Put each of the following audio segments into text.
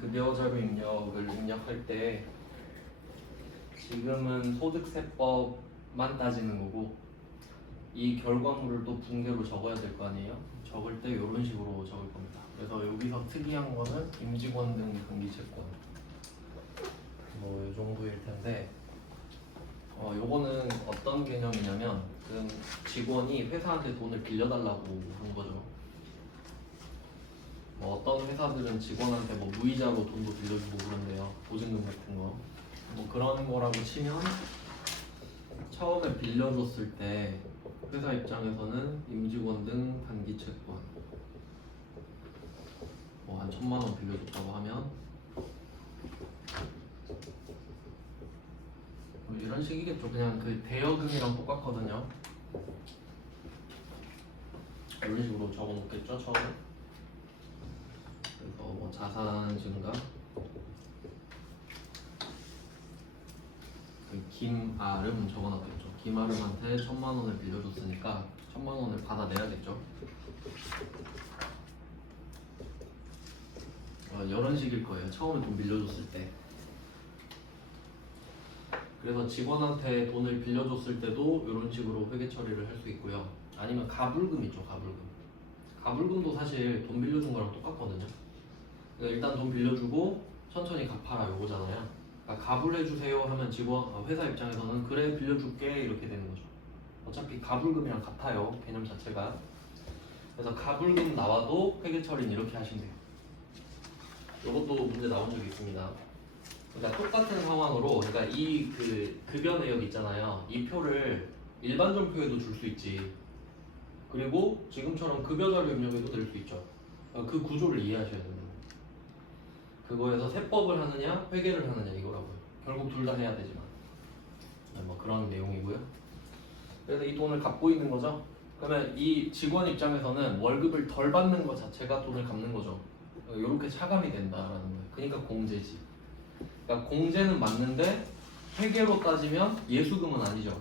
급여 자료 입력을 입력할 때 지금은 소득세법만 따지는 거고 이 결과물을 또 붕괴로 적어야 될 거 아니에요? 적을 때 이런 식으로 적을 겁니다. 그래서 여기서 특이한 거는 임직원 등 등기채권 뭐 이 정도일 텐데 요거는 어떤 개념이냐면 직원이 회사한테 돈을 빌려달라고 한 거죠. 뭐 어떤 회사들은 직원한테 뭐 무이자로 돈도 빌려주고 그런데요. 보증금 같은 거. 뭐 그런 거라고 치면 처음에 빌려줬을 때 회사 입장에서는 임직원 등 단기채권 뭐 한 1,000만 원 빌려줬다고 하면 뭐 이런 식이겠죠. 그냥 그 대여금이랑 똑같거든요. 이런 식으로 적어놓겠죠 처음에. 그래서 뭐 자산 증가 김아름 적어놨겠죠. 김아름한테 1,000만 원을 빌려줬으니까 1,000만 원을 받아내야겠죠. 이런 식일 거예요. 처음에 돈 빌려줬을 때. 그래서 직원한테 돈을 빌려줬을 때도 이런 식으로 회계 처리를 할 수 있고요. 아니면 가불금 있죠. 가불금도 사실 돈 빌려준 거랑 똑같거든요. 그러니까 일단 돈 빌려주고 천천히 갚아라 요거잖아요. 그러니까 가불해주세요 하면 회사 입장에서는 그래 빌려줄게 이렇게 되는 거죠. 어차피 가불금이랑 같아요. 개념 자체가. 그래서 가불금 나와도 회계 처리는 이렇게 하시면 돼요. 이것도 문제 나온 적이 있습니다. 그러니까 똑같은 상황으로, 그러니까 이 급여 내역 있잖아요. 이 표를 일반 전표에도 줄 수 있지. 그리고 지금처럼 급여 자료 입력에도 낼 수 있죠. 그 구조를 이해하셔야 됩니다. 그거에서 세법을 하느냐, 회계를 하느냐 이거라고요. 결국 둘 다 해야 되지만. 뭐 그런 내용이고요. 그래서 이 돈을 갚고 있는 거죠. 그러면 이 직원 입장에서는 월급을 덜 받는 것 자체가 돈을 갚는 거죠. 이렇게 차감이 된다라는 거예요. 그러니까 공제지. 그러니까 공제는 맞는데 회계로 따지면 예수금은 아니죠.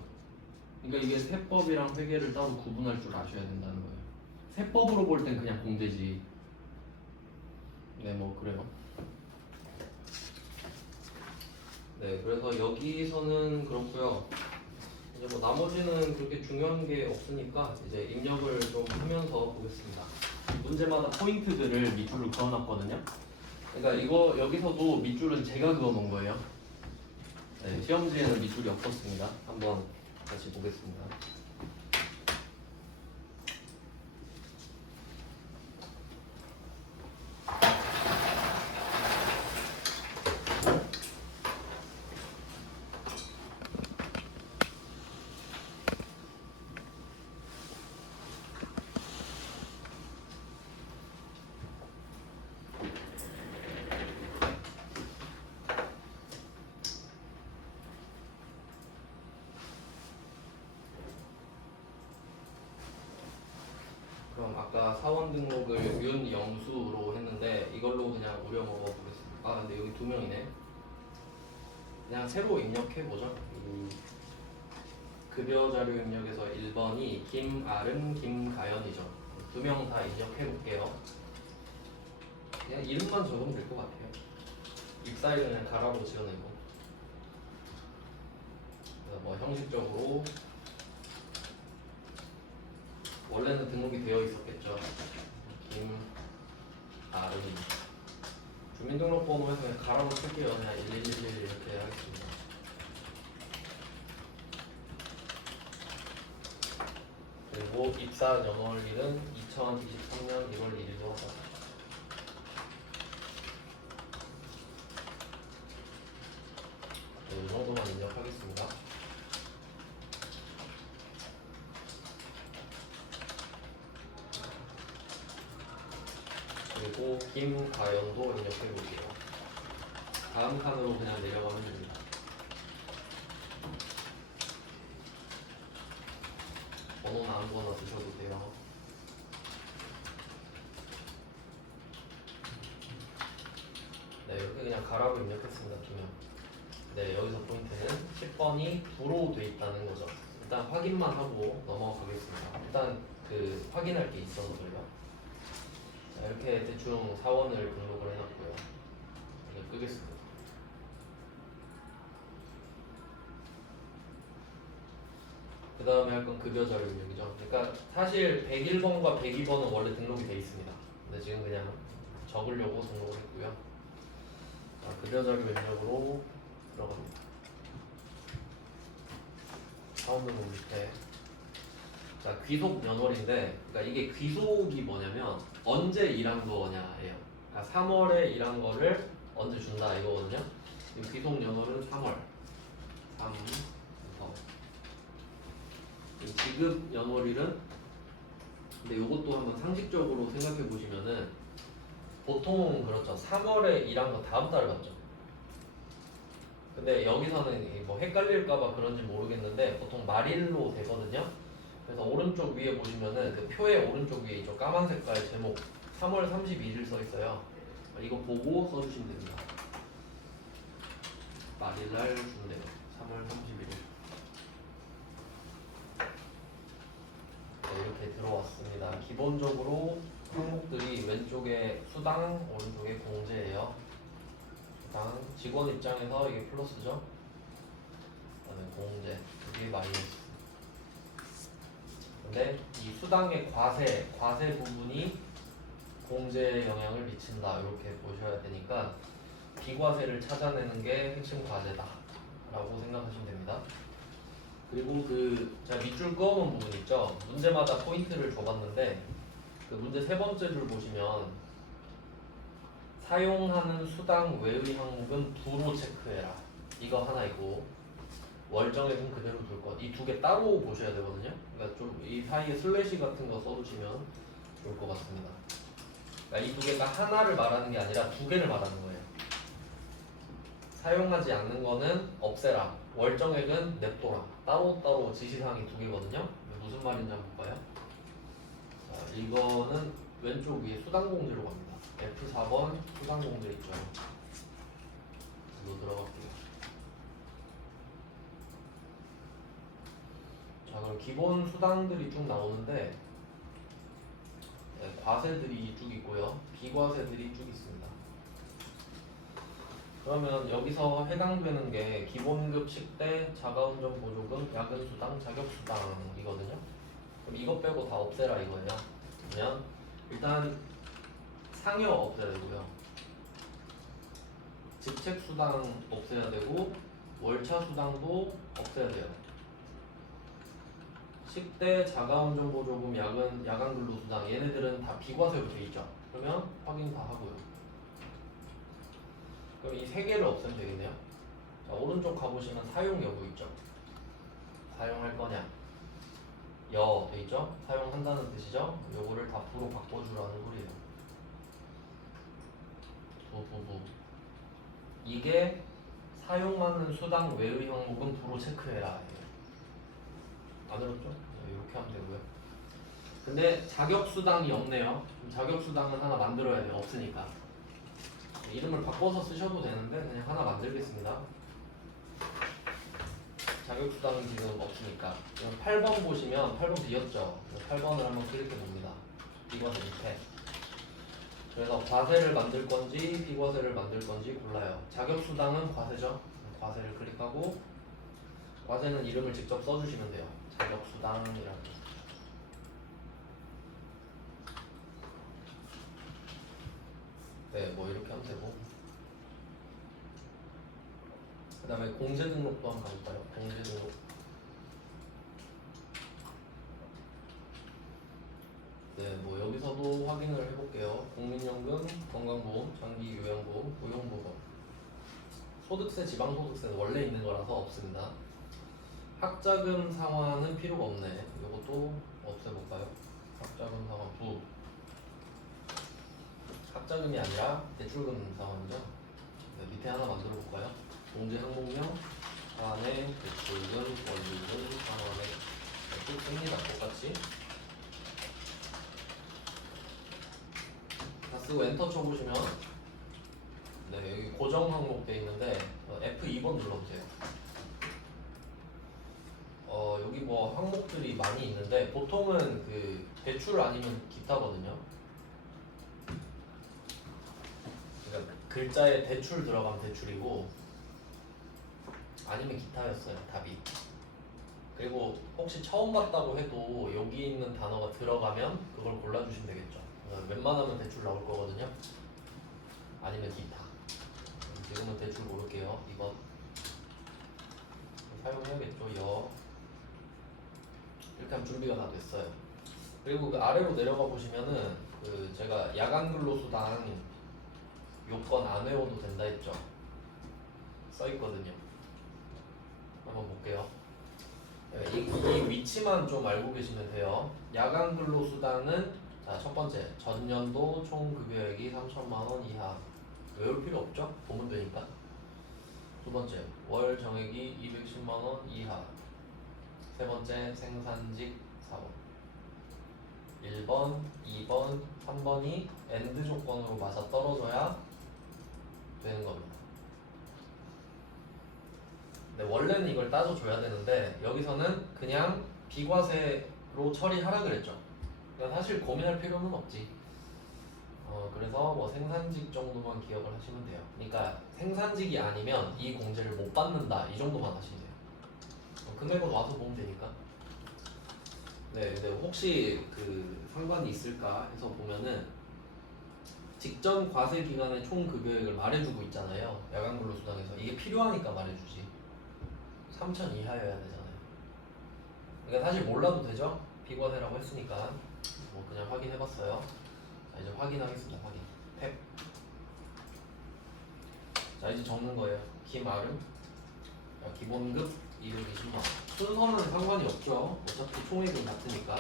그러니까 이게 세법이랑 회계를 따로 구분할 줄 아셔야 된다는 거예요. 세법으로 볼 땐 그냥 공제지. 네, 뭐 그래요. 네, 그래서 여기서는 그렇고요. 이제 뭐 나머지는 그렇게 중요한 게 없으니까 이제 입력을 좀 하면서 보겠습니다. 문제마다 포인트들을 밑줄로 그어놨거든요. 그러니까 이거 여기서도 밑줄은 제가 그어놓은 거예요. 네, 시험지에는 밑줄이 없었습니다. 한번 다시 보겠습니다. 그럼 아까 사원 등록을 윤영수로 했는데 이걸로 그냥 우려 먹어보겠습니다. 아 근데 여기 2명이네. 그냥 새로 입력해보죠. 급여 자료 입력에서 1번이 김아름, 김가연이죠. 2명 다 입력해볼게요. 그냥 이름만 적으면 될 것 같아요. 입사일은 그냥 가라고 지어내고. 그래서 뭐 형식적으로 원래는 등록이 되어 있었겠죠. 김아름. 주민등록번호에서 그냥 가라고 칠게요. 그냥 1111 이렇게 하겠습니다. 그리고 입사 연월일은 2023년 1월 1일로 하자. 네, 이 정도만 입력하겠습니다. 그리고 김가연도 입력해볼게요. 다음 칸으로 그냥 내려가면 됩니다. 번호는 아무거나 쓰셔도 돼요. 네, 이렇게 그냥 가라고 입력했습니다. 2명. 네, 여기서 포인트는 10번이 부로 돼 있다는 거죠. 일단 확인만 하고 넘어가겠습니다. 일단 확인할 게 있어서 그래요. 자, 이렇게 대충 사원을 등록을 해놨고요. 끄겠습니다. 그 다음에 할 건 급여 자료 입력이죠. 그러니까 사실 101번과 102번은 원래 등록이 돼 있습니다. 근데 지금 그냥 적으려고 등록을 했고요. 자, 급여 자료 입력으로 들어갑니다. 처음으로 밑에 자 귀속 연월인데, 그러니까 이게 귀속이 뭐냐면 언제 일한 거냐예요. 그러니까 3월에 일한 거를 언제 준다 이거거든요. 귀속 연월은 3월 3부터 지급 연월일은, 근데 이것도 한번 상식적으로 생각해 보시면은 보통 그렇죠. 3월에 일한 거 다음 달에 받죠. 근데 여기서는 뭐 헷갈릴까봐 그런지 모르겠는데 보통 말일로 되거든요. 그래서 오른쪽 위에 보시면은 그 표의 오른쪽 위에 있죠. 까만 색깔 제목 3월 31일 써 있어요. 이거 보고 써주시면 됩니다. 말일날 준대요. 3월 31일. 네, 이렇게 들어왔습니다. 기본적으로 항목들이 왼쪽에 수당, 오른쪽에 공제예요. 수당, 직원 입장에서 이게 플러스죠. 그다음에 공제, 이게 마이너스. 근데 이 수당의 과세 부분이 공제에 영향을 미친다 이렇게 보셔야 되니까 비과세를 찾아내는 게 핵심 과제다 라고 생각하시면 됩니다. 그리고 제가 밑줄 그어놓은 부분 있죠. 문제마다 포인트를 줘봤는데 그 문제 세 번째 줄 보시면 사용하는 수당 외의 항목은 부로 체크해라 이거 하나 있고, 월정액은 그대로 둘 것. 이 두 개 따로 보셔야 되거든요. 그러니까 좀 이 사이에 슬래시 같은 거 써두시면 좋을 것 같습니다. 그러니까 이 두 개가 하나를 말하는 게 아니라 두 개를 말하는 거예요. 사용하지 않는 거는 없애라. 월정액은 냅둬라. 따로따로 지시사항이 두 개거든요. 무슨 말인지 한번 볼까요? 자, 이거는 왼쪽 위에 수당공제로 갑니다. F4번 수당공제 있죠. 이거 들어갈게요. 자, 그럼 기본 수당들이 쭉 나오는데 과세들이 쭉 있고요. 비과세들이 쭉 있습니다. 그러면 여기서 해당되는 게 기본급 식대, 자가운전 보조금, 야근수당, 자격수당이거든요. 그럼 이것 빼고 다 없애라 이거예요. 그러면 일단 상여 없애야 되고요. 직책수당 없애야 되고 월차수당도 없애야 돼요. 식대, 자가운전 보조금, 야간근로수당 얘네들은 다 비과세로 돼 있죠. 그러면 확인 다 하고요. 그럼 이 세 개를 없애면 되겠네요. 자, 오른쪽 가보시면 사용 여부 있죠. 사용할 거냐? 돼 있죠? 사용한다는 뜻이죠? 요거를 다 부로 바꿔주라는 소리예요. 부부. 이게 사용하는 수당 외의 항목은 부로 체크해라. 안 어렵죠? 이렇게 하면 되고요. 근데 자격수당이 없네요. 자격수당은 하나 만들어야 돼요. 없으니까. 이름을 바꿔서 쓰셔도 되는데 그냥 하나 만들겠습니다. 자격수당은 지금 없으니까. 8번 보시면 8번 비었죠. 8번을 한번 클릭해 봅니다. 비과세 밑에. 그래서 과세를 만들 건지 비과세를 만들 건지 골라요. 자격수당은 과세죠. 과세를 클릭하고 과세는 이름을 직접 써주시면 돼요. 자격수당이라고. 네, 뭐 이렇게 하면 되고. 그 다음에 공제 등록도 한번 가볼까요? 공제 등록. 네, 뭐 여기서도 확인을 해볼게요. 국민연금, 건강보험, 장기요양보험, 고용보험. 소득세, 지방소득세는 원래 있는 거라서 없습니다. 학자금 상환은 필요가 없네. 이것도 없애볼까요? 학자금 상환 부. 학자금이 아니라 대출금 상환이죠. 네, 밑에 하나 만들어 볼까요? 공제 항목명, 상환의 대출금, 원리금, 상환의 쭉 씁니다. 똑같이. 다 쓰고 엔터 쳐보시면 네, 여기 고정 항목 돼 있는데 F2번 눌러보세요. 여기 뭐 항목들이 많이 있는데 보통은 그 대출 아니면 기타거든요. 그러니까 글자에 대출 들어가면 대출이고 아니면 기타였어요 답이. 그리고 혹시 처음 봤다고 해도 여기 있는 단어가 들어가면 그걸 골라주시면 되겠죠. 웬만하면 대출 나올 거거든요. 아니면 기타. 지금은 대출 고를게요. 2번 사용해야겠죠. 이렇게 하면 준비가 다 됐어요. 그리고 그 아래로 내려가 보시면은 그 제가 야간 근로수당 요건 안 외워도 된다 했죠. 써 있거든요. 한번 볼게요. 이 위치만 좀 알고 계시면 돼요. 야간 근로수당은 자, 첫 번째 전년도 총 급여액이 3천만 원 이하. 외울 필요 없죠? 보면 되니까. 두 번째 월 정액이 210만 원 이하. 세 번째 생산직 사원. 1번, 2번, 3번이 엔드 조건으로 맞아 떨어져야 되는 겁니다. 근데 원래는 이걸 따져줘야 되는데 여기서는 그냥 비과세로 처리하라 그랬죠. 그러니까 사실 고민할 필요는 없지. 그래서 뭐 생산직 정도만 기억을 하시면 돼요. 그러니까 생산직이 아니면 이 공제를 못 받는다 이 정도만 하시면 돼요. 금액은 와서 보면 되니까. 네, 근데 혹시 그 상관이 있을까 해서 보면은 직전 과세 기간의 총 급여액을 말해주고 있잖아요. 야간 근로수당에서 이게 필요하니까 말해주지. 3천 이하여야 되잖아요. 그러니까 사실 몰라도 되죠. 비과세라고 했으니까 뭐 그냥 확인해봤어요. 자 이제 확인하겠습니다. 확인. 탭. 자 이제 적는 거예요. 김아름. 자, 기본급 220만. 순서는 상관이 없죠. 어차피 총액은 같으니까.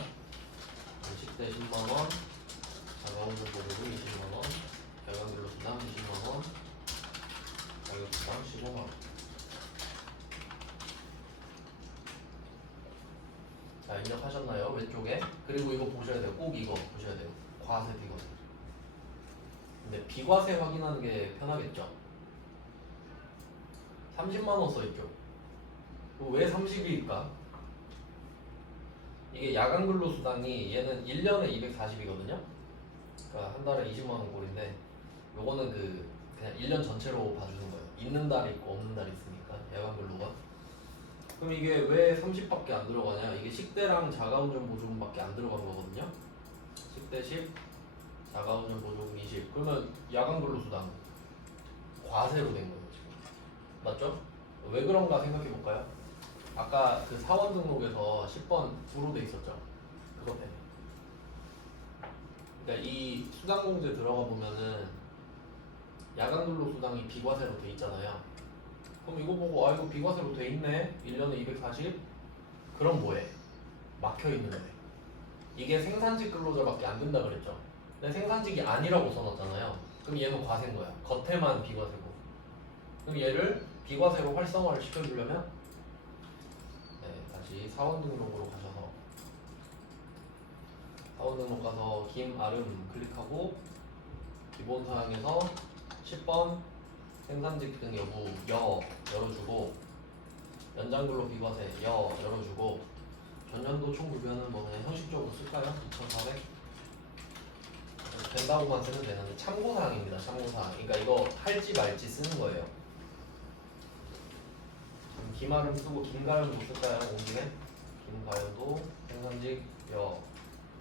10대 10만 원. 자가운전 보조금 20만 원. 야간 근로수당 20만 원. 자격수당 15만 원. 자 입력하셨나요? 왼쪽에. 그리고 이거 보셔야 돼요. 꼭 이거 보셔야 돼요. 과세 비과세. 근데 비과세 확인하는 게 편하겠죠. 30만 원 써있죠. 왜 30일까? 이게 야간 근로수당이 얘는 1년에 240이거든요. 그러니까 한 달에 20만 원 꼴인데 요거는 그냥 1년 전체로 봐주는 거예요. 있는 달이 있고 없는 달이 있으니까 야간 근로가. 그럼 이게 왜 30밖에 안 들어가냐? 이게 식대랑 자가운전 보조금밖에 안 들어간 거거든요. 식대 10, 자가운전 보조금 20. 그러면 야간 근로수당 과세로 된 거예요 지금. 맞죠? 왜 그런가 생각해 볼까요? 아까 그 사원 등록에서 10번 부로 돼 있었죠. 그것 때문에. 그러니까 이 수당공제 들어가 보면은 야간 근로 수당이 비과세로 돼 있잖아요. 그럼 이거 보고 아 이거 비과세로 돼 있네. 1년에 240. 그럼 뭐해? 막혀 있는데. 이게 생산직 근로자밖에 안 된다 그랬죠. 근데 생산직이 아니라고 써놨잖아요. 그럼 얘는 과세인 거야. 겉에만 비과세고. 그럼 얘를 비과세로 활성화를 시켜주려면 다시 사원 등록으로 가셔서 사원 등록 가서 김아름 클릭하고 기본 사항에서 10번 생산직 등 여부 열어주고 연장근로 비과세 열어주고 전년도 총 급여는 뭐 그냥 형식적으로 쓸까요? 2,400 된다고만 쓰면 되는데 참고사항입니다. 참고사항. 그러니까 이거 할지 말지 쓰는 거예요. 김아름 쓰고 김가연도 쓸까요? 온 김에 김가연도 생산직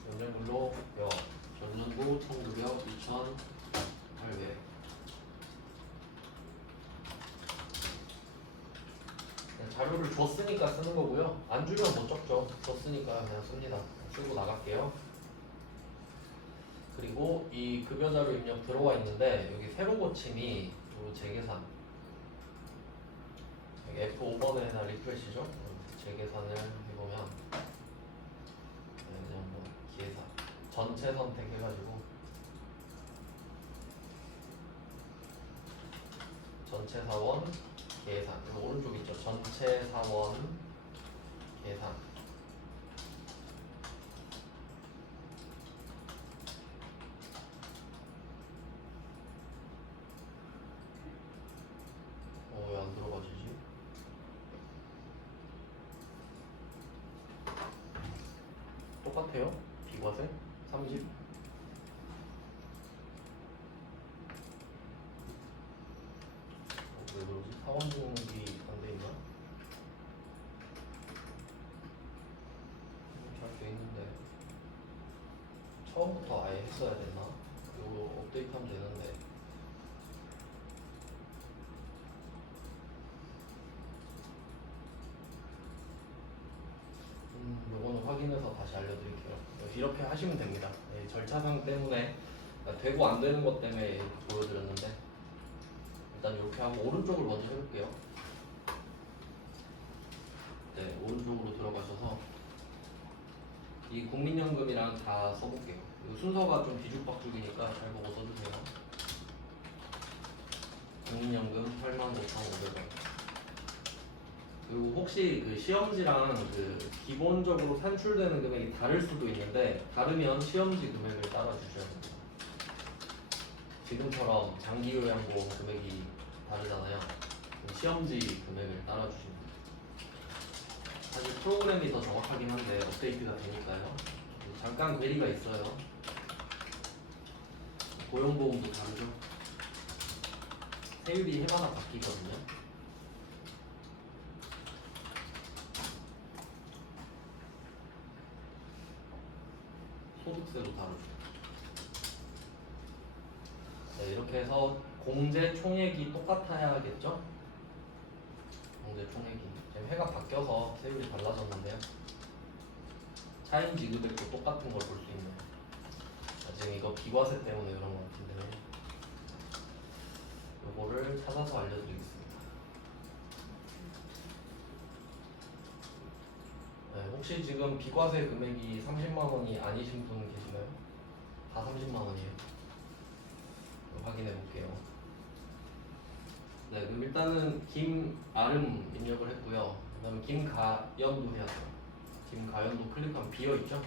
연장근로 전년도 총급여 2,800. 자료를 줬으니까 쓰는 거고요. 안 주면 못 적죠. 줬으니까 그냥 씁니다. 쓰고 나갈게요. 그리고 이 급여 자료 입력 들어와 있는데 여기 세로 고침이 요 재계산 여기 F5번에나 리프레시죠. 재계산을 해보면 그냥 뭐 계산 전체 선택해가지고 전체 사원 계산 그리고 오른쪽 있죠. 전체 사원 계산 왜 안 들어가지지? 똑같아요. 비과세 30 처음부터 아예 했어야 됐나? 이거 업데이트하면 되는데. 요거는 확인해서 다시 알려드릴게요. 이렇게 하시면 됩니다. 네, 절차상 때문에 되고 안 되는 것 때문에 보여드렸는데 일단 이렇게 하고 오른쪽을 먼저 해볼게요. 네, 오른쪽으로 들어가셔서 이 국민연금이랑 다 써볼게요. 이거 순서가 좀 뒤죽박죽이니까 잘 보고 써주세요. 국민연금 85,500원. 그리고 혹시 그 시험지랑 그 기본적으로 산출되는 금액이 다를 수도 있는데 다르면 시험지 금액을 따라 주셔야 됩니다. 지금처럼 장기요양보험 금액이 다르잖아요. 그럼 시험지 금액을 따라 주시면 돼요. 사실 프로그램이 더 정확하긴 한데 업데이트가 되니까요. 잠깐 괴리가 있어요. 고용보험도 다르죠. 세율이 해마다 바뀌거든요. 소득세도 다르죠. 네, 이렇게 해서 공제 총액이 똑같아야겠죠? 공제 총액이 지금 해가 바뀌어서 세율이 달라졌는데요. 차임 지급액도 똑같은 걸 볼 수 있네요. 지금 이거 비과세 때문에 그런 것 같은데 이거를 찾아서 알려드리겠습니다. 네, 혹시 지금 비과세 금액이 30만 원이 아니신 분 계시나요? 다 30만 원이에요. 확인해 볼게요. 네, 그럼 일단은 김아름 입력을 했고요. 그다음에 김가연도 해야 돼요. 김가연도 클릭하면 비어 있죠?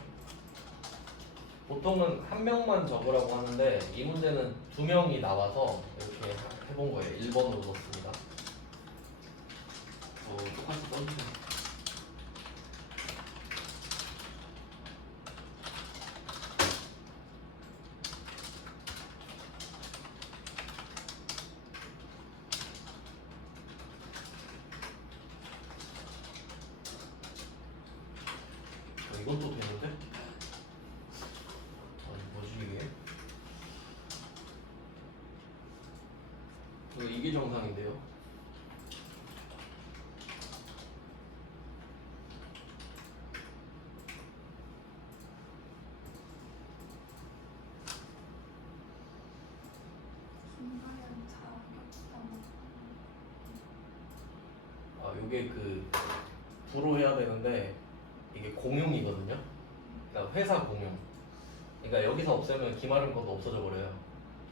보통은 한 명만 적으라고 하는데 이 문제는 두 명이 나와서 이렇게 해본 거예요. 1번으로 넣었습니다. 똑같이 써주세요. 이건 또 되는데? 아니 뭐지 이게 정상인데요? 이게 그 부로 해야 되는데 이게 공용이거든요. 그러니까 회사 공용. 그러니까 여기서 없애면 기말은 것도 없어져 버려요.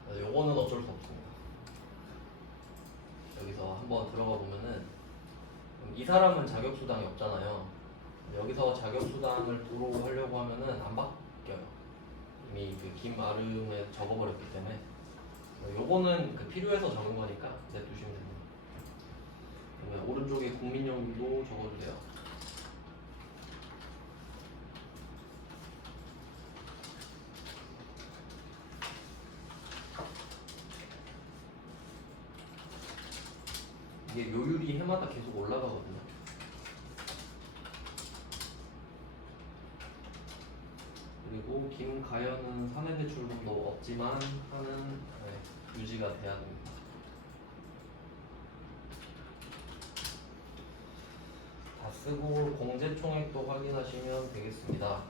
그래서 요거는 어쩔 수 없습니다. 여기서 한번 들어가 보면은 이 사람은 자격수당이 없잖아요. 여기서 자격수당을 부로 하려고 하면은 안 바뀌어요. 이미 그 김아름에 적어버렸기 때문에 요거는 그 필요해서 적은 거니까 냅두시면 됩니다. 그러면 오른쪽에 국민연금도 적어주세요. 이게 요율이 해마다 계속 올라가거든요. 그리고 김가연은 사내대출금도 없지만 하는 유지가 돼야 됩니다. 다 쓰고 공제총액도 확인하시면 되겠습니다.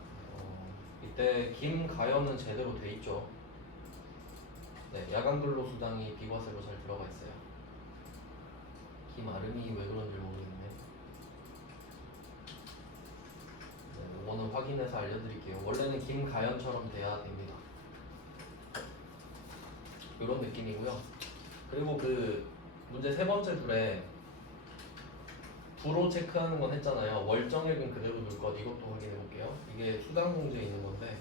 이때 김가연은 제대로 돼 있죠. 네, 야간근로수당이 비과세로 잘 들어가 있어요. 김아름이 왜 그런지 모르겠네. 네, 이거는 확인해서 알려드릴게요. 원래는 김가연처럼 돼야 됩니다. 이런 느낌이고요. 그리고 그 문제 세 번째 줄에 부로 체크하는 건 했잖아요. 월정액은 그대로 둘 것. 이것도 확인해 볼게요. 이게 수당공제에 있는 건데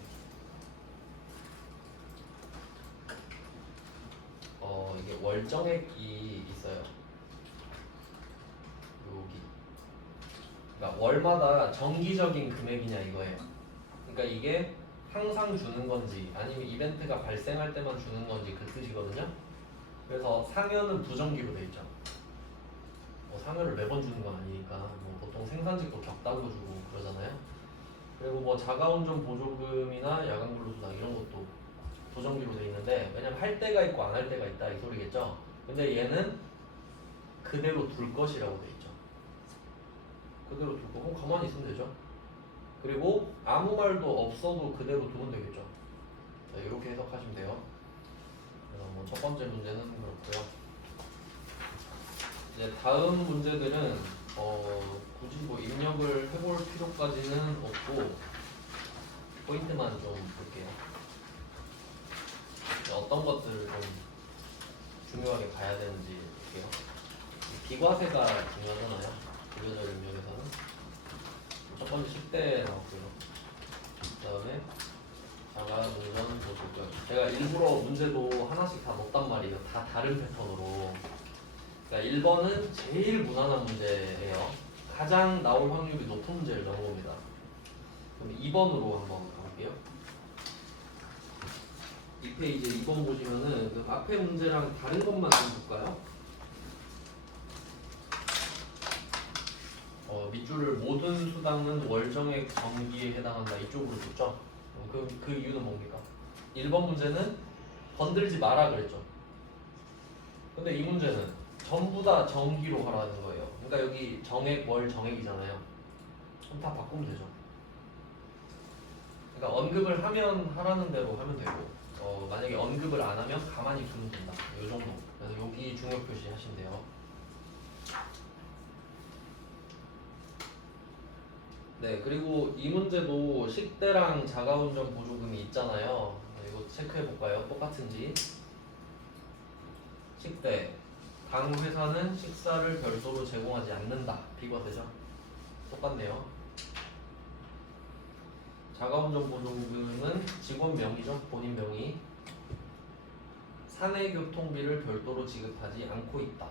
이게 월정액이 있어요. 여기. 그러니까 월마다 정기적인 금액이냐 이거예요. 그러니까 이게 항상 주는 건지 아니면 이벤트가 발생할 때만 주는 건지 그 뜻이거든요. 그래서 상여는 부정기로 돼 있죠. 상여를 매번 주는 건 아니니까 보통 생산직도 격당도 주고 그러잖아요. 그리고 뭐 자가운전 보조금이나 야간 근로수당 이런 것도 보정기로 돼 있는데, 왜냐면 할 때가 있고 안 할 때가 있다 이 소리겠죠. 근데 얘는 그대로 둘 것이라고 돼 있죠. 그대로 둘 거. 그럼 가만히 있으면 되죠. 그리고 아무 말도 없어도 그대로 두면 되겠죠. 자, 이렇게 해석하시면 돼요. 그래서 뭐 첫 번째 문제는 그렇고요. 이제 다음 문제들은 굳이 뭐 입력을 해볼 필요까지는 없고 포인트만 좀 볼게요. 어떤 것들을 좀 중요하게 봐야 되는지 볼게요. 비과세가 중요하잖아요. 비교절 입력에서는. 첫 번째 10대 나왔고요. 그 다음에 자가운전 보조금. 제가 일부러 문제도 하나씩 다 넣었단 말이에요. 다 다른 패턴으로. 그러니까 1번은 제일 무난한 문제예요. 가장 나올 확률이 높은 문제를 넣은 겁니다. 그럼 2번으로 한번 가볼게요. 이 페이지 2번 보시면은 그 앞에 문제랑 다른 것만 좀 볼까요? 밑줄을 모든 수당은 월정액 정기에 해당한다 이쪽으로 줬죠. 그 이유는 뭡니까? 1번 문제는 건들지 마라 그랬죠. 근데 이 문제는 전부 다 정기로 하라는 거예요. 그러니까 여기 정액, 월, 정액이잖아요. 그럼 다 바꾸면 되죠. 그러니까 언급을 하면 하라는 대로 하면 되고, 만약에 언급을 안 하면 가만히 두면 된다. 이 정도. 그래서 여기 중요 표시 하시면 돼요. 네, 그리고 이 문제도 식대랑 자가운전 보조금이 있잖아요. 이거 체크해 볼까요? 똑같은지. 식대. 당 회사는 식사를 별도로 제공하지 않는다. 비과세죠? 똑같네요. 자가운전 보조금은 직원 명의죠. 본인 명의. 사내 교통비를 별도로 지급하지 않고 있다.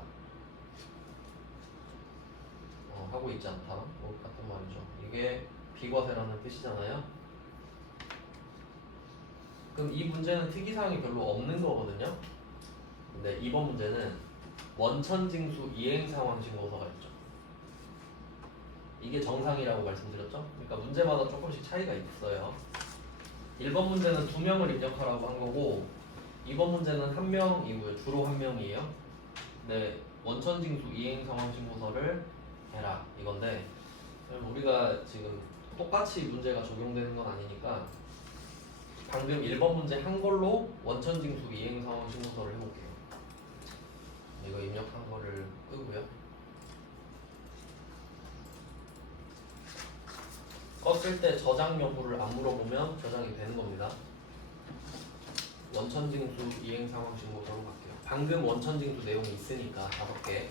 하고 있지 않다. 같은 말이죠. 이게 비과세라는 뜻이잖아요. 그럼 이 문제는 특이사항이 별로 없는 거거든요. 근데 이번 문제는 원천징수 이행상황 신고서가 있죠. 이게 정상이라고 말씀드렸죠. 그러니까 문제마다 조금씩 차이가 있어요. 1번 문제는 2명을 입력하라고 한 거고 2번 문제는 1명이고요. 주로 1명이에요. 근데 원천징수 이행상황 신고서를 해라 이건데, 우리가 지금 똑같이 문제가 적용되는 건 아니니까 방금 1번 문제 한 걸로 원천징수 이행상황 신고서를 해볼게요. 이거 입력한 거를 끄고요. 껐을 때 저장 여부를 안 물어보면 저장이 되는 겁니다. 원천징수 이행상황 신고서로 갈게요. 방금 원천징수 내용이 있으니까 5개.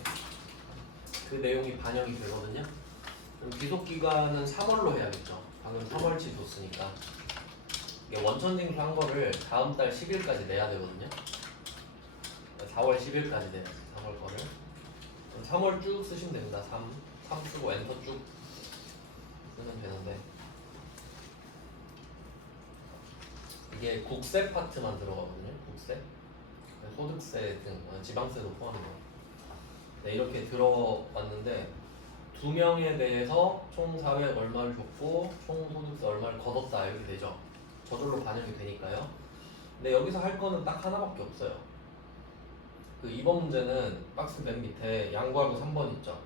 그 내용이 반영이 되거든요. 그럼 귀속기간은 3월로 해야겠죠. 방금 3월치 줬으니까. 이게 원천징수 한 거를 다음 달 10일까지 내야 되거든요. 4월 10일까지 내야지. 3월 거를. 그럼 3월 쭉 쓰시면 됩니다. 3 쓰고 엔터 쭉 쓰면 되는데, 이게 국세 파트만 들어가거든요. 국세, 소득세 등 지방세도 포함해요. 네, 이렇게 들어왔는데 2명에 대해서 총 400 얼마를 줬고 총 소득세 얼마를 걷었다 이렇게 되죠. 저절로 반영이 되니까요. 근데 여기서 할 거는 딱 하나밖에 없어요. 그 2번 문제는 박스 맨 밑에 양보하고 3번 있죠.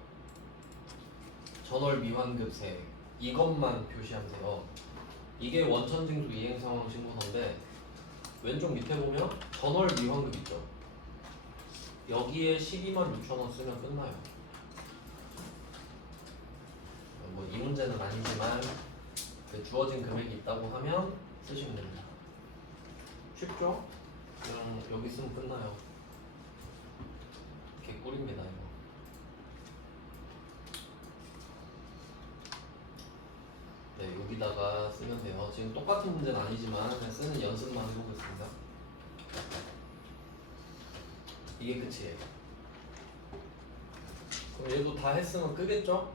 전월 미환급세 이것만 표시하면 돼요. 이게 원천징수 이행상황 신고서인데 왼쪽 밑에 보면 전월 미환급 있죠. 여기에 12만 6천 원 쓰면 끝나요. 뭐 이 문제는 아니지만 주어진 금액이 있다고 하면 쓰시면 됩니다. 쉽죠? 그냥 여기 쓰면 끝나요. 개꿀입니다 이거. 네, 여기다가 쓰면 돼요. 지금 똑같은 문제는 아니지만 그냥 쓰는 연습만 해보겠습니다. 이게 끝이에요. 그럼 얘도 다 했으면 끄겠죠?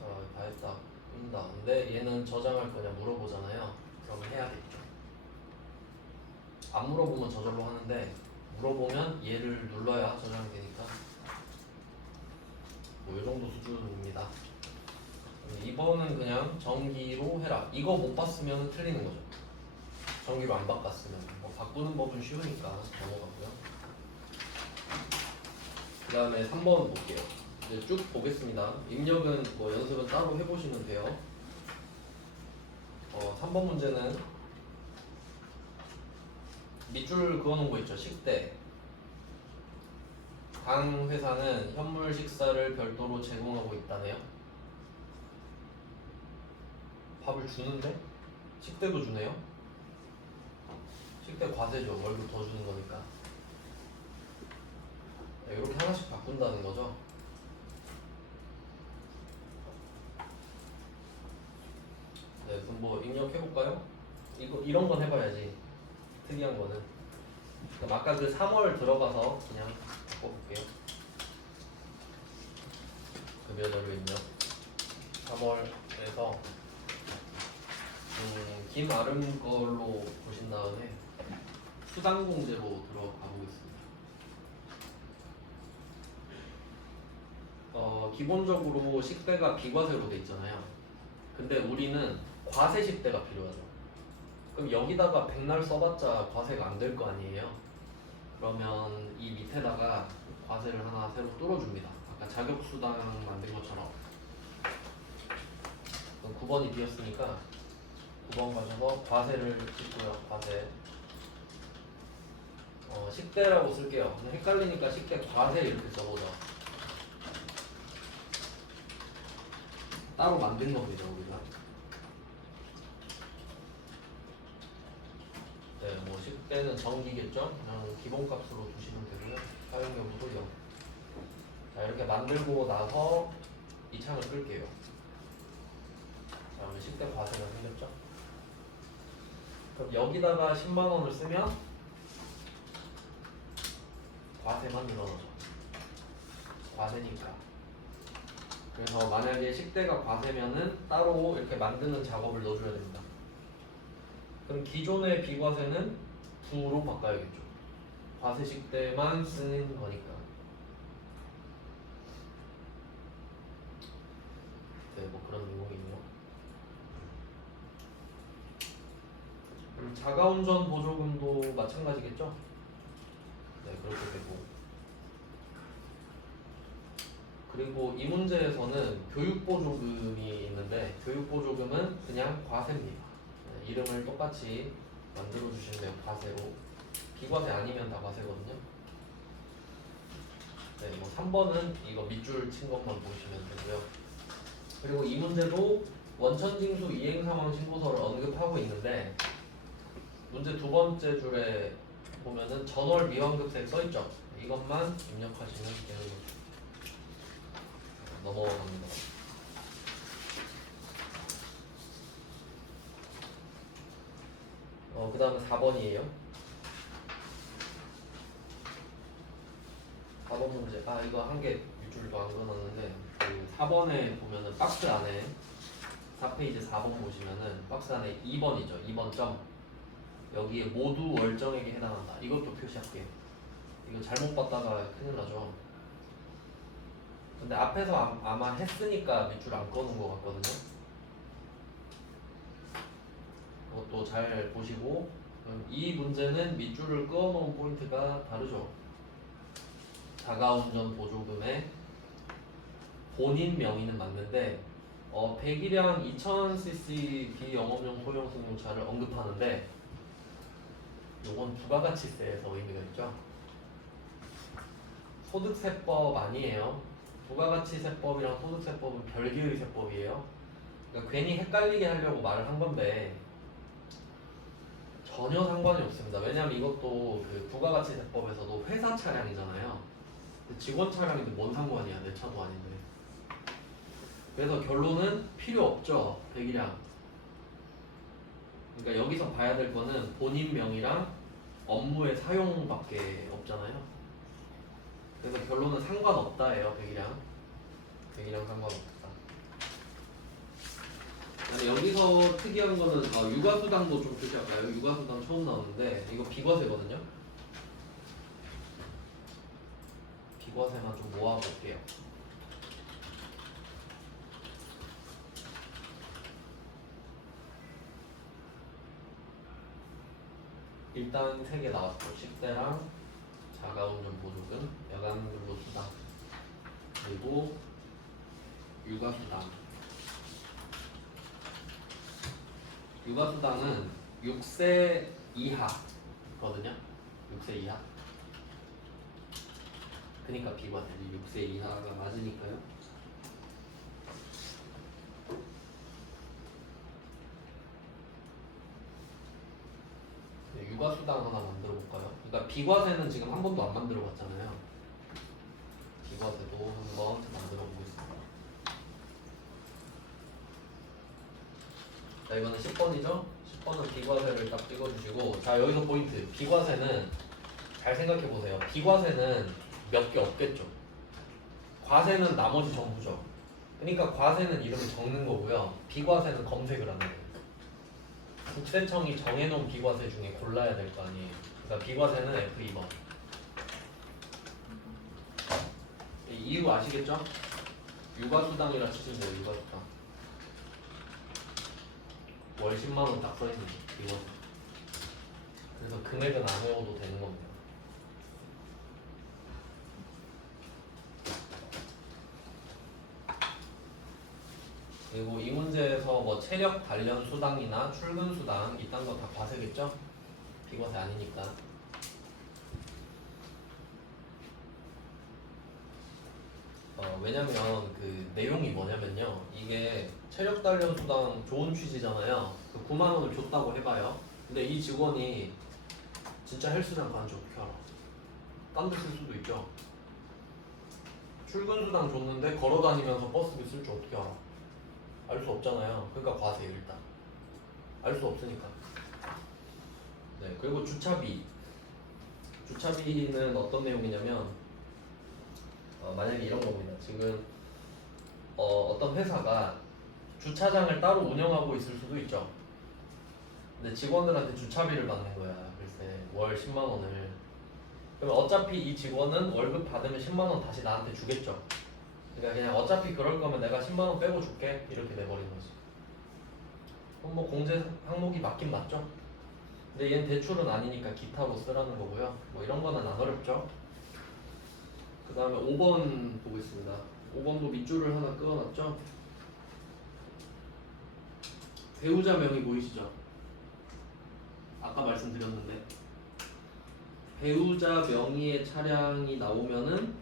자, 다 했다. 끈다. 근데 얘는 저장할 거냐 물어보잖아요. 그럼 해야겠죠. 안 물어보면 저절로 하는데 물어보면 얘를 눌러야 저장이 되니까 뭐 이 정도 수준입니다. 이 2번은 그냥 정기로 해라. 이거 못 봤으면 틀리는 거죠. 정기로 안 바꿨으면. 뭐 바꾸는 법은 쉬우니까 넘어가고요. 그 다음에 3번 볼게요. 이제 쭉 보겠습니다. 입력은 뭐 연습은 따로 해보시면 돼요. 3번 문제는 밑줄 그어놓은 거 있죠. 식대. 당 회사는 현물 식사를 별도로 제공하고 있다네요. 밥을 주는데? 식대도 주네요. 식대 과세죠. 월급 더 주는 거니까. 이렇게 하나씩 바꾼다는 거죠. 네, 그럼 뭐 입력해볼까요? 이런 건 해봐야지. 특이한 거는. 그럼 아까 그 3월 들어가서 그냥 바꿔볼게요. 급여자료 입력. 3월에서 김아름 걸로 보신 다음에 수당공제로 들어가 보겠습니다. 기본적으로 식대가 비과세로 돼 있잖아요. 근데 우리는 과세 식대가 필요하죠. 그럼 여기다가 백날 써봤자 과세가 안 될 거 아니에요. 그러면 이 밑에다가 과세를 하나 새로 뚫어줍니다. 아까 자격수당 만든 것처럼. 그럼 9번이 비었으니까 9번 가셔서 과세를 찍고요. 과세. 식대라고 쓸게요. 근데 헷갈리니까 식대 과세 이렇게 써보죠. 따로 만든 겁니다, 우리가. 네, 뭐 식대는 정기겠죠? 그냥 기본값으로 두시면 되고요. 사용 경우도 0. 자, 이렇게 만들고 나서 이 창을 끌게요. 자, 그러면 식대 과세가 생겼죠? 그럼 여기다가 10만 원을 쓰면 과세만 늘어나죠. 과세니까. 그래서 만약에 식대가 과세면은 따로 이렇게 만드는 작업을 넣어줘야 됩니다. 그럼 기존의 비과세는 부로 바꿔야겠죠. 과세 식대만 쓰는 거니까. 네, 뭐 그런 내용이네요. 그럼 자가운전 보조금도 마찬가지겠죠? 네, 그렇게 되고. 그리고 이 문제에서는 교육보조금이 있는데 교육보조금은 그냥 과세입니다. 네, 이름을 똑같이 만들어 주시면 돼요. 과세로. 비과세 아니면 다 과세거든요. 네, 뭐 3번은 이거 밑줄 친 것만 보시면 되고요. 그리고 이 문제도 원천징수 이행상황 신고서를 언급하고 있는데 문제 두 번째 줄에 보면은 전월 미환급세 써있죠. 이것만 입력하시면 되는 거죠. 넘어갑니다. 그 다음에 4번이에요. 4번 문제. 이거 한 개 밑줄도 안 그어놨는데 그 4번에 보면은 박스 안에 4페이지 4번 보시면은 박스 안에 2번이죠. 2번 점. 여기에 모두 월정액에 해당한다. 이것도 표시할게요. 이거 잘못 봤다가 큰일 나죠. 근데 앞에서 아마 했으니까 밑줄 안 꺼놓은 것 같거든요. 그것도 잘 보시고 이 문제는 밑줄을 꺼놓은 포인트가 다르죠. 자가운전 보조금의 본인 명의는 맞는데 100일량 2000cc 비영업용 소형 승용차를 언급하는데 요건 부가가치세에서 의미가 있죠. 소득세법 아니에요. 부가가치세법이랑 소득세법은 별개의 세법이에요. 그러니까 괜히 헷갈리게 하려고 말을 한 건데 전혀 상관이 없습니다. 왜냐하면 이것도 그 부가가치세법에서도 회사 차량이잖아요. 직원 차량인데 뭔 상관이야. 내 차도 아닌데. 그래서 결론은 필요 없죠. 100일량. 그러니까 여기서 봐야 될 거는 본인 명의랑 업무의 사용밖에 없잖아요. 그래서 결론은 상관없다예요. 100일량 상관없다. 여기서 특이한 거는 육아수당도 좀 표시할까요? 육아수당 처음 나오는데 이거 비과세거든요. 비과세만 좀 모아볼게요. 일단 3개 나왔고 10대랑 자가운전 보조금, 여가근로수당, 그리고 육아수당. 육아수당은 6세 이하거든요. 6세 이하. 그러니까 비과세지. 6세 이하가 맞으니까요. 네, 육아수당 하나 만들어 볼까요? 그러니까 비과세는 지금 한 번도 안 만들어 봤잖아요. 비과세도 한번 만들어 보겠습니다. 자, 이거는 10번이죠? 10번은 비과세를 딱 찍어주시고, 자, 여기서 포인트. 비과세는 잘 생각해 보세요. 비과세는 몇 개 없겠죠. 과세는 나머지 전부죠. 그러니까 과세는 이름을 적는 거고요. 비과세는 검색을 하는 거예요. 국세청이 정해놓은 비과세 중에 골라야 될 거 아니에요. 그러니까 비과세는 F2번. 이유 아시겠죠? 육아수당이라 치시면 돼요. 육아수당. 월 10만원 딱 써있는 거. 비과세. 그래서 금액은 안 외워도 되는 겁니다. 그리고 이 문제에서 뭐 체력 단련 수당이나 출근 수당 이딴 거 다 과세겠죠? 비과세 아니니까. 왜냐면 그 내용이 뭐냐면요. 이게 체력 단련 수당 좋은 취지잖아요. 그 9만 원을 줬다고 해봐요. 근데 이 직원이 진짜 헬스장 가는지 어떻게 알아? 딴 데 쓸 수도 있죠. 출근 수당 줬는데 걸어 다니면서 버스비 쓸 줄 어떻게 알아? 알 수 없잖아요. 그러니까 과세요 일단. 알 수 없으니까. 네, 그리고 주차비. 주차비는 어떤 내용이냐면 만약에 이런 겁니다. 지금 어떤 회사가 주차장을 따로 운영하고 있을 수도 있죠. 근데 직원들한테 주차비를 받는 거야. 글쎄 월 10만 원을. 그럼 어차피 이 직원은 월급 받으면 10만 원 다시 나한테 주겠죠. 그러니까 그냥 어차피 그럴 거면 내가 10만 원 빼고 줄게 이렇게 돼버린 거지. 그럼 뭐 공제 항목이 맞긴 맞죠. 근데 얘는 대출은 아니니까 기타로 쓰라는 거고요. 뭐 이런 거는 안 어렵죠. 그 다음에 5번 보겠습니다. 5번도 밑줄을 하나 그어놨죠. 배우자 명의 보이시죠? 아까 말씀드렸는데 배우자 명의의 차량이 나오면은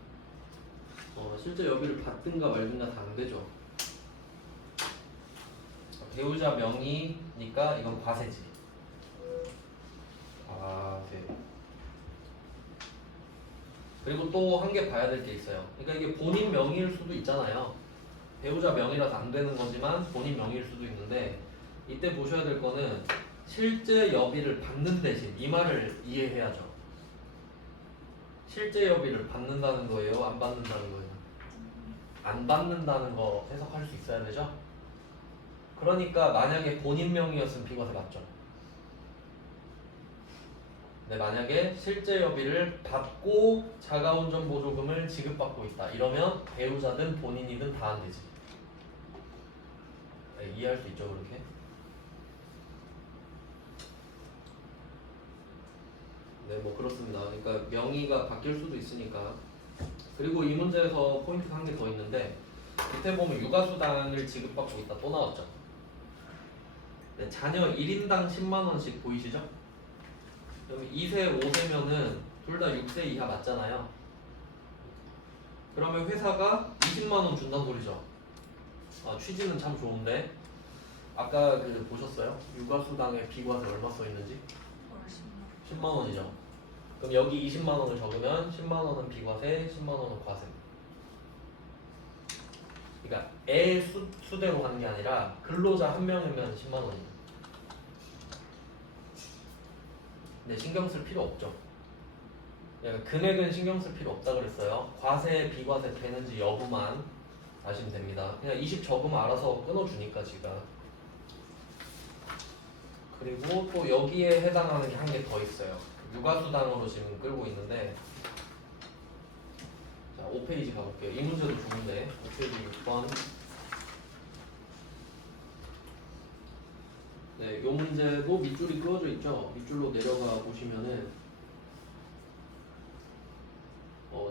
실제 여비를 받든가 말든가 다 안 되죠. 배우자 명의니까 이건 과세지. 네. 그리고 또 한 개 봐야 될 게 있어요. 그러니까 이게 본인 명의일 수도 있잖아요. 배우자 명의라서 안 되는 거지만 본인 명의일 수도 있는데 이때 보셔야 될 거는 실제 여비를 받는 대신 이 말을 이해해야죠. 실제 여비를 받는다는 거예요? 안 받는다는 거예요? 안 받는다는 거 해석할 수 있어야 되죠? 그러니까 만약에 본인 명의였으면 비과세 맞죠? 근데 만약에 실제 여비를 받고 자가운전 보조금을 지급받고 있다 이러면 배우자든 본인이든 다 안 되지. 네, 이해할 수 있죠 그렇게? 네, 뭐 그렇습니다. 그러니까 명의가 바뀔 수도 있으니까. 그리고 이 문제에서 포인트가 한 개 더 있는데 밑에 보면 육아수당을 지급받고 있다 또 나왔죠. 네, 자녀 1인당 10만 원씩 보이시죠? 그럼 2세, 5세면은 둘 다 6세 이하 맞잖아요. 그러면 회사가 20만 원 준다는 소리죠. 취지는 참 좋은데 아까 그 보셨어요? 육아수당에 비과세 얼마 써 있는지? 10만 원이죠. 그럼 여기 20만 원을 적으면 10만 원은 비과세, 10만 원은 과세. 그러니까 애 수대로 하는 게 아니라 근로자 한 명이면 10만 원이에요. 근데 신경 쓸 필요 없죠. 그러니까 금액은 신경 쓸 필요 없다 그랬어요. 과세, 비과세 되는지 여부만 아시면 됩니다. 그냥 20 적으면 알아서 끊어주니까 지가. 그리고 또 여기에 해당하는 게 한 개 더 있어요. 육아수당으로 지금 끌고 있는데 자 5페이지 가볼게요. 이 문제도 좋은데 5페이지 6번 네, 요 문제도 밑줄이 그어져 있죠. 밑줄로 내려가 보시면은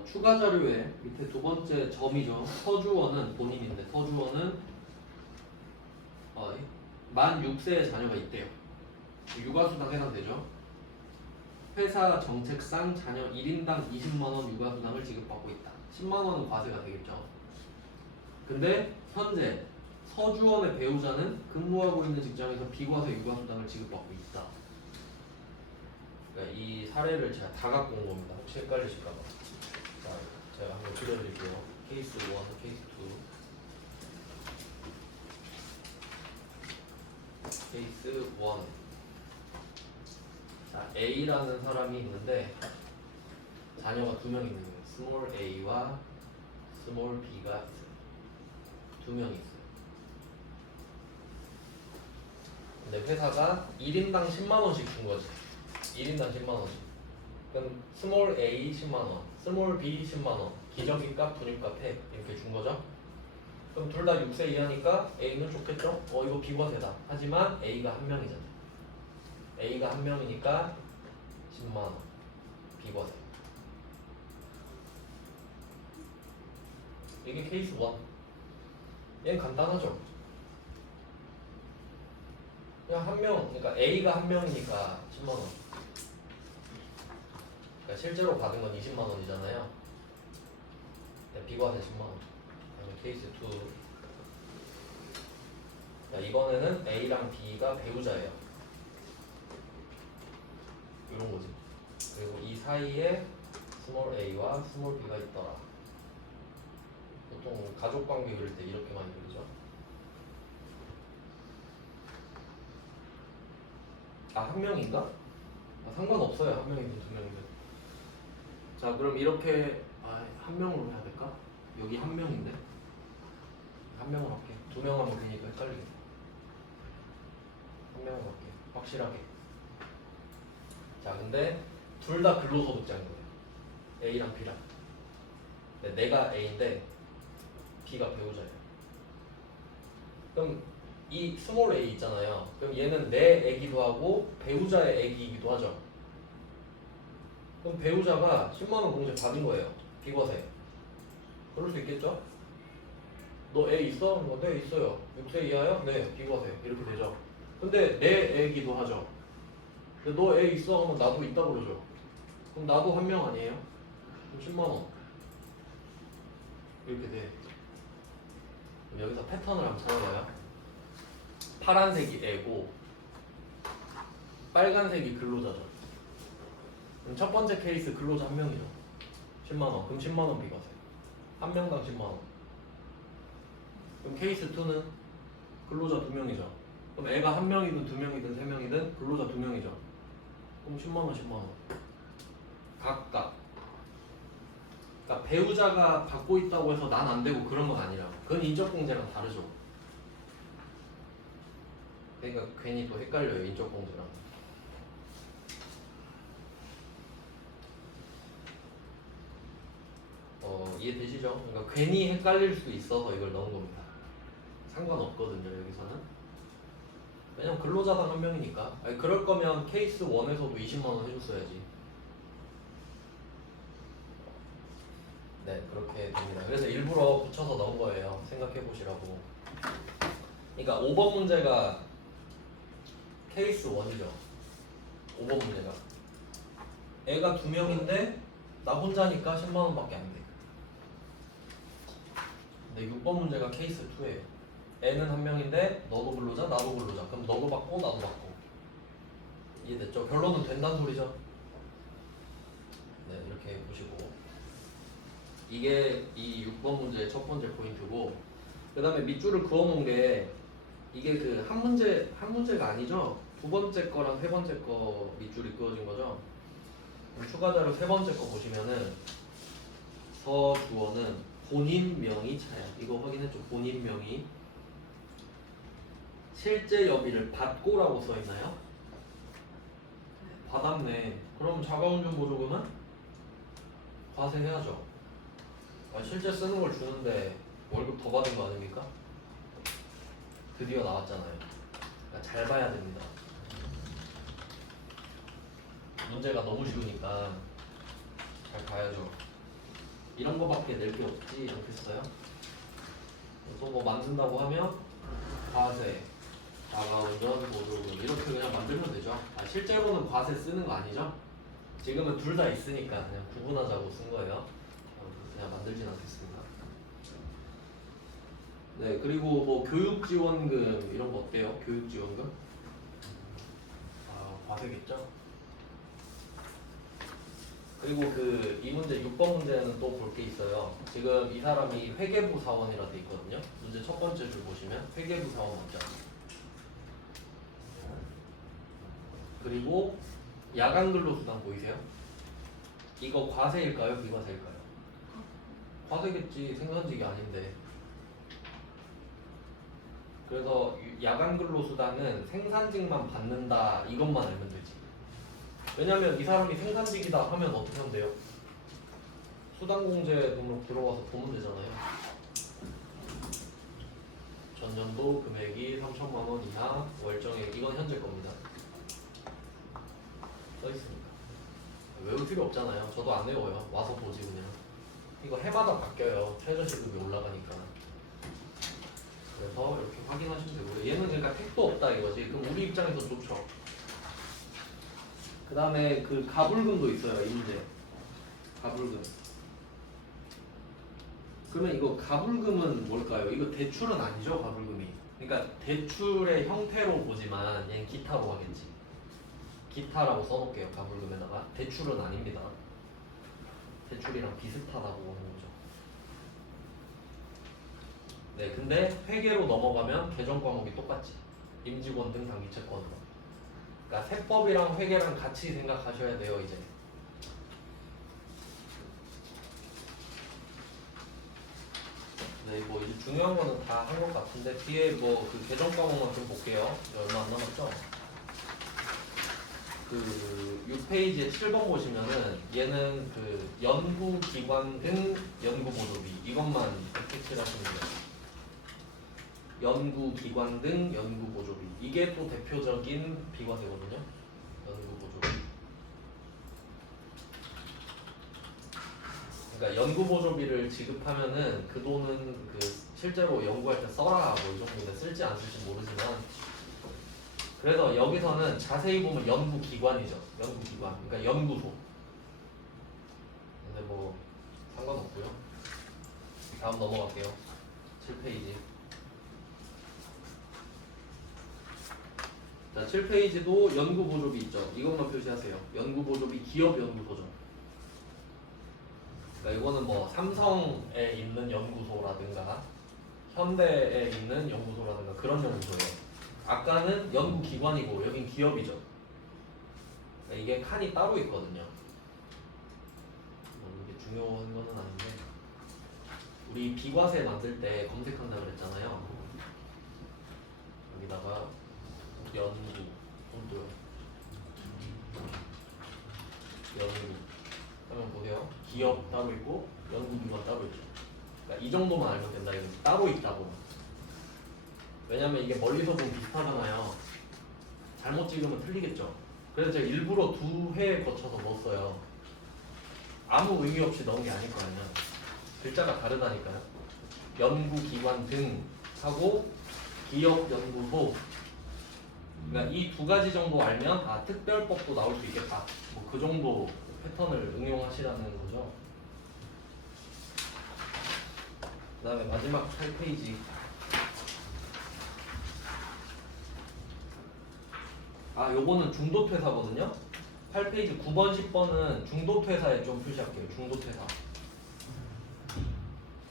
추가 자료에 밑에 두 번째 점이죠. 서주원은 본인인데 서주원은 만 6세의 자녀가 있대요. 육아수당 해당되죠. 회사 정책상 자녀 1인당 20만원 육아수당을 지급받고 있다. 10만원은 과세가 되겠죠. 근데 현재 서주원의 배우자는 근무하고 있는 직장에서 비과세 육아수당을 지급받고 있다. 그러니까 이 사례를 제가 다 갖고 온 겁니다. 혹시 헷갈리실까봐. 자, 제가 한번 그려드릴게요. 케이스 1, 케이스 2. 케이스 1. 자, A라는 사람이 있는데 자녀가 두 명 있는 거예요. 스몰 a와 스몰 b가 있어요. 두 명 있어요. 근데 회사가 1인당 10만원씩 준 거지. 1인당 10만원씩. 그럼 스몰 a 10만원, 스몰 b 10만원, 기저귀값, 분유값 해. 이렇게 준 거죠. 그럼 둘 다 6세 이하니까 A는 좋겠죠? 이거 비과세다. 하지만 A가 한 명이잖아. A가 한 명이니까 10만원 비과세. 이게 케이스 1. 얘는 간단하죠? 그냥 한 명, 그러니까 A가 한 명이니까 10만원. 그러니까 실제로 받은 건 20만원이잖아요. 비과세 10만원. 그다음에 케이스 2. 자, 이번에는 A랑 B가 배우자예요. 이런 거지. 그리고 이 사이에 스몰 a와 스몰 b가 있더라. 보통 가족 관계 그릴 때 이렇게 많이 그리죠. 한 명인가? 상관없어요. 한 명이든 두 명이든. 자, 그럼 이렇게 한 명으로 해야 될까? 여기 한 명인데 한 명으로 할게. 두 명 하면 되니까 헷갈리겠다. 한 명으로 할게. 확실하게. 자, 근데 둘 다 근로소득자인 거예요. A랑 B랑. 근데 내가 A인데 B가 배우자예요. 그럼 이 스몰 a 있잖아요. 그럼 얘는 내 애기도 하고 배우자의 애기이기도 하죠. 그럼 배우자가 10만원 공제 받은 거예요. 비과세. 그럴 수 있겠죠? 너 애 있어? 네, 있어요. 6세 이하요? 네, 비과세. 이렇게 되죠. 근데 내 애기도 하죠. 근데 너 애 있어? 하면 나도 있다 그러죠. 그럼 나도 한 명 아니에요? 그럼 10만원. 이렇게 돼. 그럼 여기서 패턴을 한번 찾아봐요. 파란색이 애고 빨간색이 근로자죠. 그럼 첫 번째 케이스 근로자 한 명이죠. 10만원. 그럼 10만원 비과세. 한 명당 10만원. 그럼 케이스 2는 근로자 두 명이죠. 그럼 애가 한 명이든 두 명이든 세 명이든 근로자 두 명이죠. 그럼 10만원, 10만원. 각각. 그러니까 배우자가 받고 있다고 해서 난 안 되고 그런 건 아니라고. 그건 인적공제랑 다르죠. 그러니까 괜히 또 헷갈려요. 인적공제랑. 이해되시죠? 그러니까 괜히 헷갈릴 수 있어서 이걸 넣은 겁니다. 상관없거든요, 여기서는. 왜냐면 근로자당 한 명이니까. 아니, 그럴 거면 케이스 1에서도 20만원 해줬어야지. 네, 그렇게 됩니다. 그래서 일부러 붙여서 넣은 거예요. 생각해 보시라고. 그러니까 5번 문제가 케이스 1이죠. 5번 문제가. 애가 두 명인데 나 혼자니까 10만원밖에 안 돼. 근데 6번 문제가 케이스 2예요. 애는 한 명인데 너도 근로자, 나도 근로자. 그럼 너도 받고 나도 받고. 이해됐죠? 결론은 된다는 소리죠. 네, 이렇게 보시고. 이게 이 6번 문제의 첫 번째 포인트고, 그 다음에 밑줄을 그어놓은 게 이게 그 한 문제가 아니죠? 두 번째 거랑 세 번째 거 밑줄이 그어진 거죠? 그럼 추가 자료 세 번째 거 보시면은 서주원은 본인 명의 차야. 이거 확인했죠? 본인 명의. 실제 여비를 받고라고 써있나요? 받았네. 그럼 자가운전 보조금은 과세해야죠. 실제 쓰는 걸 주는데 월급 더 받은 거 아닙니까? 드디어 나왔잖아요. 그러니까 잘 봐야 됩니다. 문제가 너무 쉬우니까 잘 봐야죠. 이런 거밖에 낼 게 없지 이렇게 써요. 또 뭐 만든다고 하면 과세, 자가운전, 보조금 이렇게 그냥 만들면 되죠. 실제로는 과세 쓰는 거 아니죠? 지금은 둘 다 있으니까 그냥 구분하자고 쓴 거예요. 그냥 만들진 않겠습니다. 네, 그리고 뭐 교육지원금 이런 거 어때요? 교육지원금? 과세겠죠? 그리고 그 이 문제 6번 문제는 또 볼 게 있어요. 지금 이 사람이 회계부 사원이라 돼 있거든요. 문제 첫 번째 줄 보시면 회계부 사원 맞죠? 그리고 야간 근로수당 보이세요? 이거 과세일까요? 비과세일까요? 과세겠지. 생산직이 아닌데. 그래서 야간 근로수당은 생산직만 받는다 이것만 알면 되지. 왜냐면 이 사람이 생산직이다 하면 어떻게 하면 돼요? 수당공제 등록 들어와서 보면 되잖아요. 전년도 금액이 3천만 원 이하 월정액 이건 현재 겁니다. 써 있습니다. 외울 필요 없잖아요. 저도 안 외워요. 와서 보지 그냥. 이거 해마다 바뀌어요. 최저시급이 올라가니까. 그래서 이렇게 확인하시면 되고요. 얘는 그러니까 택도 없다 이거지. 그럼 우리 입장에서 좋죠. 그 다음에 그 가불금도 있어요. 이 문제. 가불금. 그러면 이거 가불금은 뭘까요? 이거 대출은 아니죠, 가불금이. 그러니까 대출의 형태로 보지만 얘는 기타로 하겠지. 기타라고 써놓을게요, 가불금에다가. 대출은 아닙니다. 대출이랑 비슷하다고 보는 거죠. 네, 근데 회계로 넘어가면 개정 과목이 똑같지. 임직원 등 당기채권으로. 그러니까 세법이랑 회계랑 같이 생각하셔야 돼요, 이제. 네, 뭐 이제 중요한 거는 다 한 것 같은데 뒤에 뭐 그 개정 과목만 좀 볼게요. 얼마 안 남았죠? 그 6페이지에 7번 보시면은 얘는 그 연구기관 등 연구보조비 이것만 택칠하시면 돼요. 연구기관 등 연구보조비 이게 또 대표적인 비과세거든요. 연구보조비. 그러니까 연구보조비를 지급하면은 그 돈은 그 실제로 연구할 때 써라 뭐 이 정도인데 쓸지 안 쓸지 모르지만 그래서 여기서는 자세히 보면 연구기관이죠. 연구기관. 그러니까 연구소. 근데 뭐 상관없고요. 다음 넘어갈게요. 7페이지. 자, 7페이지도 연구보조비 있죠. 이것만 표시하세요. 연구보조비 기업연구소죠. 그러니까 이거는 뭐 삼성에 있는 연구소라든가 현대에 있는 연구소라든가 그런 연구소예요. 아까는 연구기관이고 여긴 기업이죠. 그러니까 이게 칸이 따로 있거든요. 이게 중요한 거는 아닌데 우리 비과세 만들 때 검색한다 그랬잖아요. 여기다가 연구 하면 보세요. 기업 따로 있고 연구기관 따로 있죠. 그러니까 이 정도만 알면 된다. 이거 따로 있다고. 왜냐면 이게 멀리서 보면 비슷하잖아요. 잘못 찍으면 틀리겠죠. 그래서 제가 일부러 2회 거쳐서 넣었어요. 아무 의미 없이 넣은 게 아닐 거 아니야. 글자가 다르다니까요. 연구기관 등 하고 기업연구소. 그러니까 이 두 가지 정도 알면 아 특별법도 나올 수 있겠다. 뭐 그 정도 패턴을 응용하시라는 거죠. 그 다음에 마지막 8페이지. 요거는 중도퇴사거든요. 8페이지 9번, 10번은 중도퇴사에 좀 표시할게요. 중도퇴사.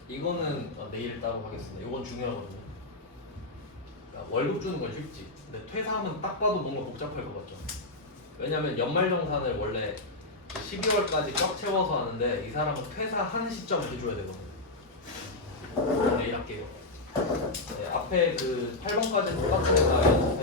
이거는 내일 따로 하겠습니다. 이건 중요하거든요. 그러니까 월급 주는 건 쉽지. 근데 퇴사하면 딱 봐도 뭔가 복잡할 것 같죠. 왜냐면 연말정산을 원래 12월까지 꽉 채워서 하는데 이 사람은 퇴사하는 시점을 해줘야 되거든요. 내일 할게요. 네, 앞에 그 8번까지 똑같으니까